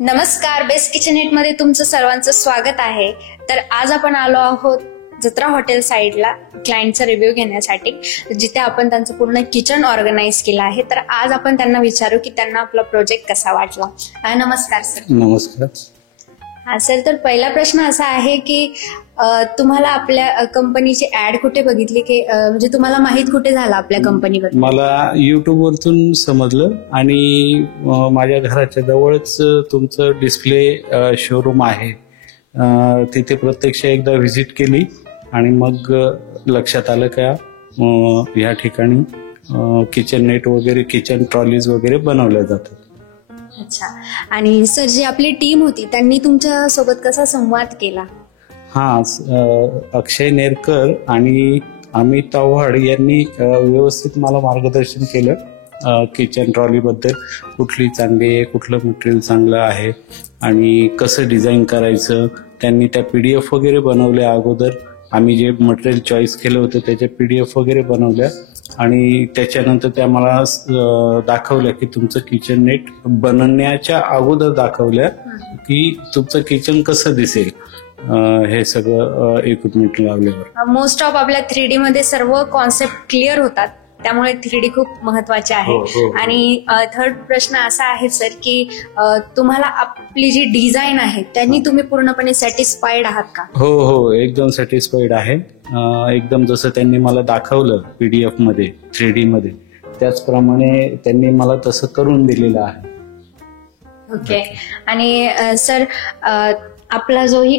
नमस्कार, best kitchen hit मध्ये तुमचं सर्वांचं स्वागत आहे. तर आज आपण आलो आहोत जत्रा हॉटेल साइडला क्लायंटचा रिव्ह्यू घेण्यासाठी, जिथे आपण त्यांचं पूर्ण किचन ऑर्गनाइज केलं आहे. तर आज आपण त्यांना विचारू की त्यांना आपला प्रोजेक्ट कसा वाटला. नमस्कार सर. नमस्कार. हा सर, तर पहिला प्रश्न असा आहे की तुम्हाला आपल्या कंपनीची ऍड कुठे बघितली की म्हणजे तुम्हाला माहित कुठे झालं आपल्या कंपनीबद्दल? मला युट्यूब वरतून समजलं आणि माझ्या घराच्या जवळच तुमचं डिस्प्ले शोरूम आहे, तिथे प्रत्यक्ष एकदा व्हिजिट केली आणि मग लक्षात आलं का या ठिकाणी किचन नेट वगैरे, किचन ट्रॉलीज वगैरे बनवल्या जातात. अच्छा. आणि सर, जी आपली टीम होती त्यांनी तुमच्या सोबत कसा संवाद केला? हा, अक्षय नेरकर आणि अमित आव्हाड यांनी व्यवस्थित मला मार्गदर्शन केलं किचन ट्रॉली बद्दल. कुठली चांगली आहे, कुठलं मटेरियल चांगलं आहे आणि कसं डिझाईन करायचं. त्यांनी त्या PDF वगैरे बनवल्या. अगोदर आम्ही जे मटेरियल चॉईस केलं होतं त्याच्या PDF वगैरे बनवल्या आणि त्याच्यानंतर त्या मला दाखवल्या की तुमचं किचन नेट बनवण्याच्या अगोदर दाखवल्या की तुमचं किचन कसं दिसेल. हे सगळं इक्विपमेंट लावल्यावर मोस्ट ऑफ आपल्या 3D मध्ये सर्व कॉन्सेप्ट क्लिअर होतात, त्यामुळे 3D खूप महत्वाचे आहे. आणि थर्ड प्रश्न असा आहे सर की तुम्हाला आपली जी डिझाईन आहे त्यांनी तुम्ही पूर्णपणे सॅटिस्फाईड आहात का? हो, एकदम सॅटिस्फाईड आहे. एकदम जसं त्यांनी मला दाखवलं PDF मध्ये 3D मध्ये, त्याचप्रमाणे त्यांनी मला तसं करून दिलेलं आहे. ओके. आणि सर, आपला जो ही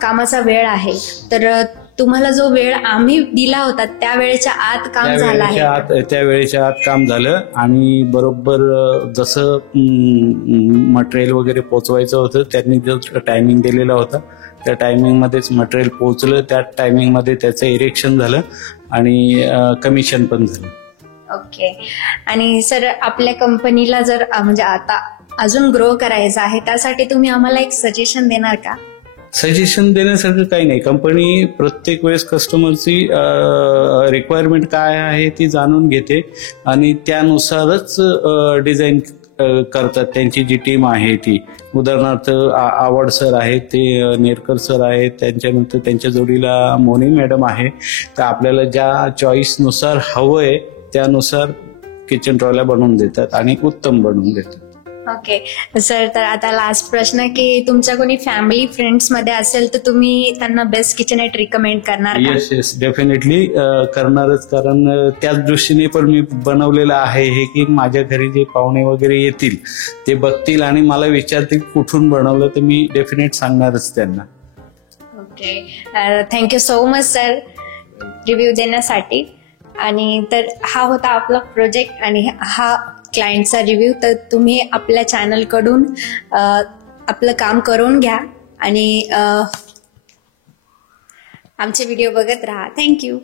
कामाचा वेळ आहे, तर तुम्हाला जो वेळ आम्ही दिला होता त्या वेळेच्या आत काम झालं आहे? त्या वेळेच्या आत काम झालं आणि बरोबर जसं मटेरियल वगैरे पोचवायचं होतं त्यांनी जो टायमिंग दिलेला होता त्या टायमिंग मध्येच मटेरियल पोहोचलं. त्या टायमिंग मध्ये त्याचं इरेक्शन झालं आणि कमिशन पण झालं. ओके. आणि सर, आपल्या कंपनीला जर म्हणजे आता अजून ग्रो करायचं आहे, त्यासाठी तुम्ही आम्हाला एक सजेशन देणार का? सजेशन देण्यासारखं काही नाही. कंपनी प्रत्येक वेळेस कस्टमरची रिक्वायरमेंट काय आहे ती जाणून घेते आणि त्यानुसारच डिझाईन करतात. त्यांची जी टीम आहे ती, उदाहरणार्थ आवड सर आहेत, ते नेरकर सर आहेत, त्यांच्यानंतर त्यांच्या जोडीला मोनी मॅडम आहे. तर आपल्याला ज्या चॉईसनुसार हवंय त्यानुसार किचन ट्रॉल्या बनवून देतात आणि उत्तम बनवून देतात. ओके सर, तर आता लास्ट प्रश्न की तुमच्या कोणी फॅमिली फ्रेंड्स मध्ये असेल तर तुम्ही त्यांना बेस्ट किचन नेट रिकमेंड करणार का? येस, डेफिनेटली करणारच. कारण त्याच दृष्टीने पण मी बनवलेलं आहे हे की माझ्या घरी जे पाहुणे वगैरे येतील ते बघतील आणि मला विचारतील कुठून बनवलं, तर मी डेफिनेट सांगणारच त्यांना. Okay, thank you so much sir review देण्यासाठी. आणि तर हा होता आपला प्रोजेक्ट आणि हा क्लायंटचा रिव्ह्यू. तर तुम्ही आपल्या चॅनल कडून आपलं काम करून घ्या आणि आमचे व्हिडिओ बघत राहा. थँक्यू.